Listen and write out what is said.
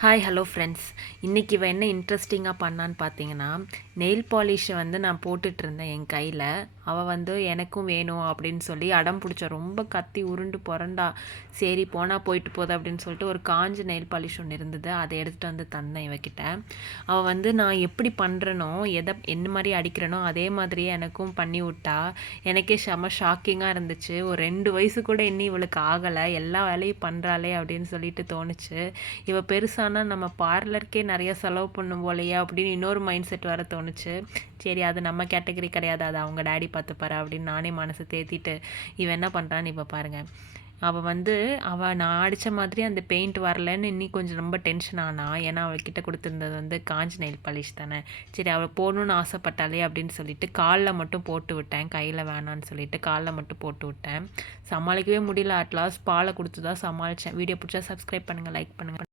Hi hello friends. இன்றைக்கி இவ என்ன இன்ட்ரெஸ்டிங்காக பண்ணான்னு பார்த்தீங்கன்னா, நெயில் பாலிஷை வந்து நான் போட்டுட்ருந்தேன் என் கையில். அவள் வந்து எனக்கும் வேணும் அப்படின்னு சொல்லி அடம் பிடிச்சா, ரொம்ப கத்தி உருண்டு புரண்டா. சரி போனால் போயிட்டு போகுது அப்படின்னு சொல்லிட்டு ஒரு காஞ்ச நெயில் பாலிஷ் ஒன்று இருந்தது, அதை எடுத்துகிட்டு வந்து தந்தேன் இவகிட்ட. அவள் வந்து நான் எப்படி பண்ணுறனோ, என்ன மாதிரி அடிக்கிறனோ அதே மாதிரியே எனக்கும் பண்ணி விட்டா. எனக்கே செம ஷாக்கிங்காக இருந்துச்சு. ஒரு 2 வயசு கூட இன்னும் இவளுக்கு ஆகலை, எல்லா வேலையும் பண்ணுறாளே அப்படின்னு சொல்லிட்டு தோணுச்சு. இவ பெருசானா நம்ம பார்லருக்கே நிறைய செலவு பண்ணும் போலையே அப்படின்னு இன்னொரு மைண்ட் செட் வர தோணுச்சு. சரி அது நம்ம கேட்டகரி கிடையாது, அது அவங்க டேடி பார்த்துப்பாரு அப்படின்னு நானே மனசை தேத்திட்டு இவன் என்ன பண்ணுறான்னு இப்போ பாருங்கள். அவள் நான் அடித்த மாதிரி அந்த பெயிண்ட் வரலன்னு இன்னி கொஞ்சம் ரொம்ப டென்ஷன் ஆனா. ஏன்னா அவள்கிட்ட கொடுத்துருந்தது வந்து காஞ்ச் நெயில் பாலிஷ் தானே. சரி அவள் போகணுன்னு ஆசைப்பட்டாலே அப்படின்னு சொல்லிட்டு காலில் மட்டும் போட்டு விட்டேன், கையில் வேணான்னு சொல்லிட்டு காலில் மட்டும் போட்டு விட்டேன். சமாளிக்கவே முடியல. அட்லாஸ்ட் பாலை கொடுத்து தான் சமாளித்தேன். வீடியோ பிடிச்சா சப்ஸ்கிரைப் பண்ணுங்கள், லைக் பண்ணுங்கள்.